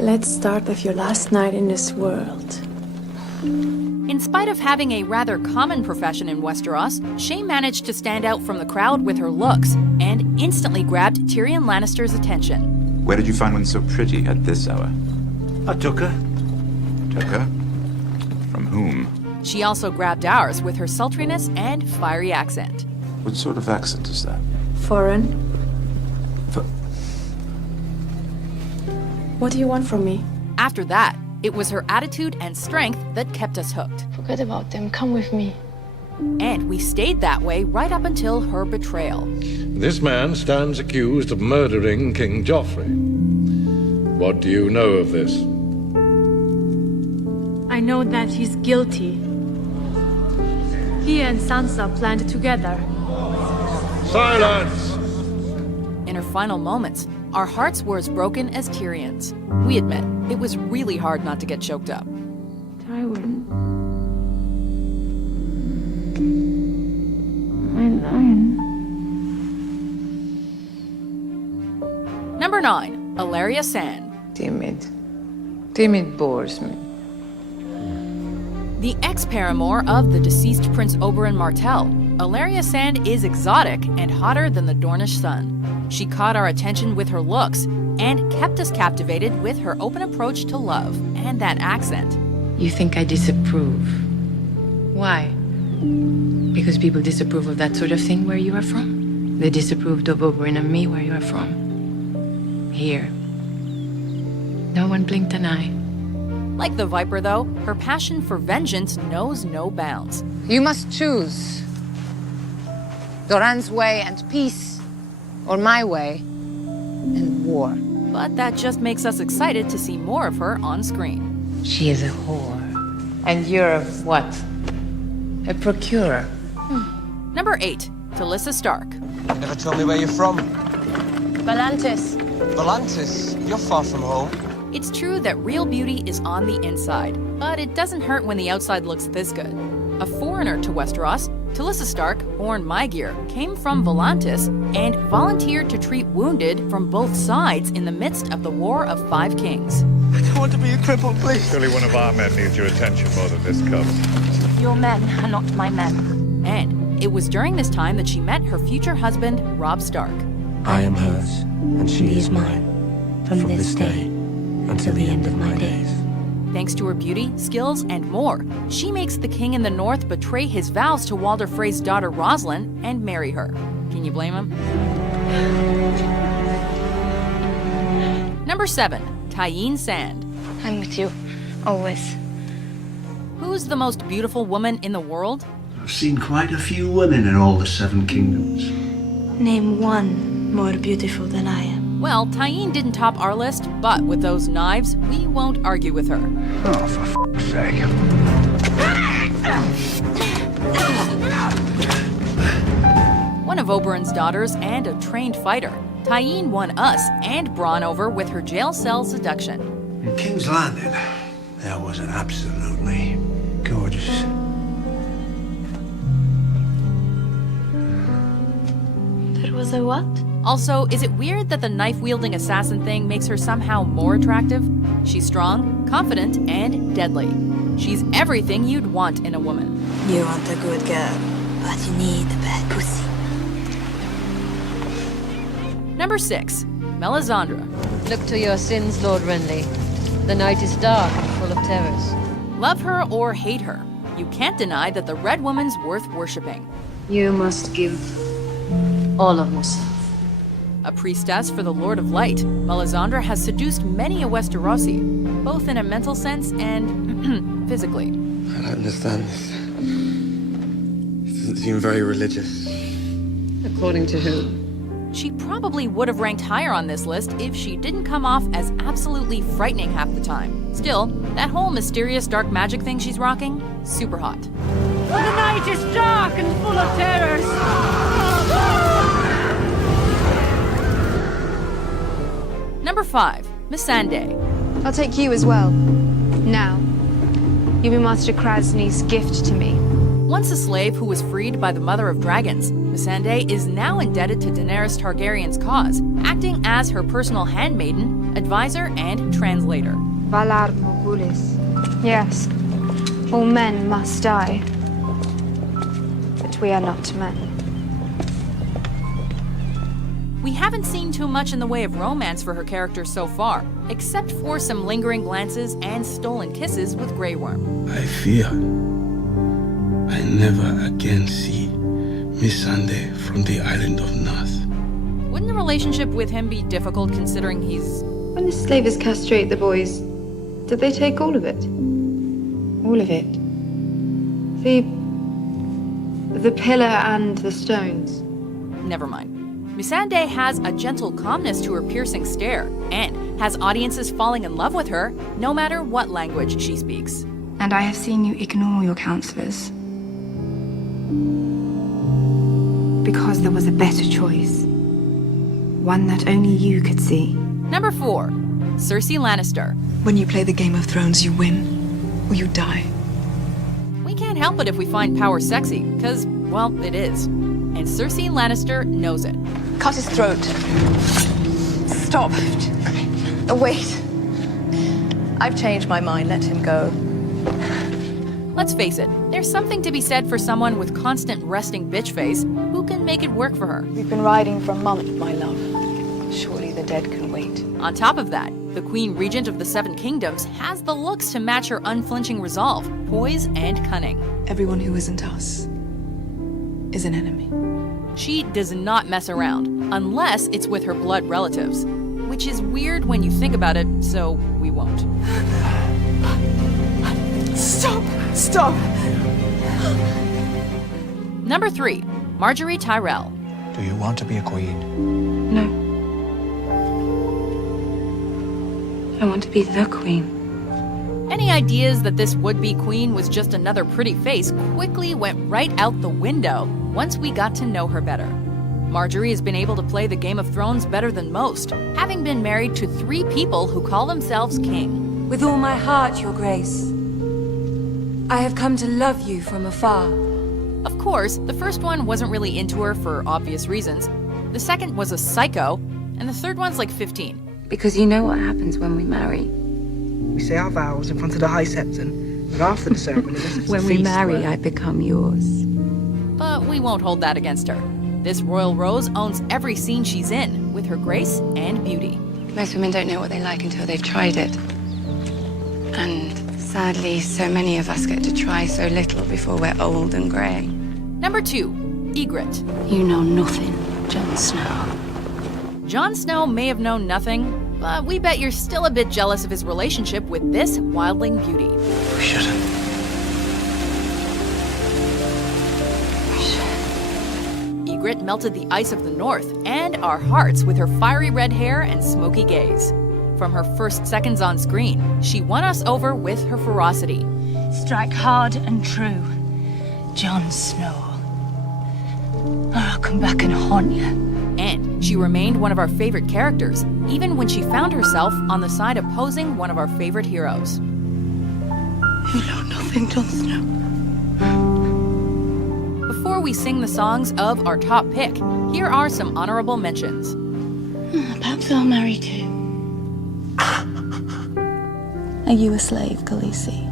Let's start with your last night in this world. In spite of having a rather common profession in Westeros, Shae managed to stand out from the crowd with her looks and instantly grabbed Tyrion Lannister's attention. Where did you find one so pretty at this hour? I took her. Took her? From whom? She also grabbed ours with her sultriness and fiery accent. What sort of accent is that? Foreign. For... What do you want from me? After that, it was her attitude and strength that kept us hooked. Forget about them. Come with me. And we stayed that way right up until her betrayal. This man stands accused of murdering King Joffrey. What do you know of this? I know that he's guilty. He and Sansa planned together. Silence! In her final moments, our hearts were as broken as Tyrion's. We admit, it was really hard not to get choked up. Tywin. My lion. Number 9, Alleria Sand. Timid. Timid bores me. The ex-paramour of the deceased Prince Oberyn Martell, Alleria Sand is exotic and hotter than the Dornish sun. She caught our attention with her looks and kept us captivated with her open approach to love and that accent. You think I disapprove? Why? Because people disapprove of that sort of thing where you are from? They disapproved of Oberyn and me where you are from. Here. No one blinked an eye. Like the Viper, though, her passion for vengeance knows no bounds. You must choose. Doran's way and peace, or my way and war. But that just makes us excited to see more of her on screen. She is a whore. And you're a what? A procurer. Number 8, Talissa Stark. Never told me where you're from. Valantis. Volantis, you're far from home. It's true that real beauty is on the inside, but it doesn't hurt when the outside looks this good. A foreigner to Westeros, Talissa Stark, born Maegir, came from Volantis and volunteered to treat wounded from both sides in the midst of the War of Five Kings. I don't want to be a cripple, please. Surely one of our men needs your attention more than this cub. Your men are not my men. And it was during this time that she met her future husband, Robb Stark. I am hers, and she is mine, from this day until the end of my days. Thanks to her beauty, skills, and more, she makes the king in the north betray his vows to Walder Frey's daughter Rosalind and marry her. Can you blame him? Number 7, Tyene Sand. I'm with you. Always. Who's the most beautiful woman in the world? I've seen quite a few women in all the Seven Kingdoms. Name one more beautiful than I am. Well, Tyene didn't top our list, but with those knives, we won't argue with her. Oh, for f***'s sake. One of Oberyn's daughters and a trained fighter, Tyene won us and Bronn over with her jail cell seduction. In King's Landing, that was an absolutely gorgeous. There was a what? Also, is it weird that the knife-wielding assassin thing makes her somehow more attractive? She's strong, confident, and deadly. She's everything you'd want in a woman. You want a good girl, but you need a bad pussy. Number 6, Melisandre. Look to your sins, Lord Renly. The night is dark and full of terrors. Love her or hate her, you can't deny that the Red Woman's worth worshipping. You must give all of yourself. A priestess for the Lord of Light, Melisandre has seduced many a Westerosi, both in a mental sense and physically. I don't understand this. It doesn't seem very religious. According to who? She probably would have ranked higher on this list if she didn't come off as absolutely frightening half the time. Still, that whole mysterious dark magic thing she's rocking, super hot. The night is dark and full of terrors. Number 5, Missandei. I'll take you as well. Now, you'll be Master Krasny's gift to me. Once a slave who was freed by the Mother of Dragons, Missandei is now indebted to Daenerys Targaryen's cause, acting as her personal handmaiden, advisor, and translator. Valar Morghulis. Yes, all men must die. But we are not men. We haven't seen too much in the way of romance for her character so far, except for some lingering glances and stolen kisses with Grey Worm. I fear I never again see Missandei from the island of Nath. Wouldn't the relationship with him be difficult considering he's... When the slavers castrate the boys, did they take all of it? All of it? The pillar and the stones? Never mind. Missandei has a gentle calmness to her piercing stare, and has audiences falling in love with her, no matter what language she speaks. And I have seen you ignore your counselors. Because there was a better choice. One that only you could see. Number 4. Cersei Lannister. When you play the Game of Thrones, you win, or you die. We can't help it if we find power sexy, because, well, it is. And Cersei Lannister knows it. Cut his throat. Stop. Wait. I've changed my mind. Let him go. Let's face it, there's something to be said for someone with constant resting bitch face who can make it work for her. We've been riding for a month, my love. Surely the dead can wait. On top of that, the Queen Regent of the Seven Kingdoms has the looks to match her unflinching resolve, poise, and cunning. Everyone who isn't us is an enemy. She does not mess around, unless it's with her blood relatives, which is weird when you think about it, so we won't. Stop! Stop! Number 3. Marjorie Tyrell. Do you want to be a queen? No. I want to be the queen. Any ideas that this would-be queen was just another pretty face quickly went right out the window once we got to know her better. Marjorie has been able to play the Game of Thrones better than most, having been married to 3 people who call themselves king. With all my heart, Your Grace. I have come to love you from afar. Of course, the first one wasn't really into her for obvious reasons. The second was a psycho, and the third one's like 15. Because you know what happens when we marry. We say our vows in front of the High Septon, but after the ceremony, When we marry, I become yours. But we won't hold that against her. This royal rose owns every scene she's in, with her grace and beauty. Most women don't know what they like until they've tried it. And sadly, so many of us get to try so little before we're old and grey. Number 2. Ygritte. You know nothing, Jon Snow. Jon Snow may have known nothing, but we bet you're still a bit jealous of his relationship with this wildling beauty. We shouldn't. Ygritte melted the ice of the north and our hearts with her fiery red hair and smoky gaze. From her first seconds on screen, she won us over with her ferocity. Strike hard and true, Jon Snow. Or I'll come back and haunt you. And she remained one of our favorite characters, even when she found herself on the side opposing one of our favorite heroes. You know nothing, Jon Snow. Before we sing the songs of our top pick, here are some honorable mentions. Perhaps I'll marry too. Are you a slave, Khaleesi?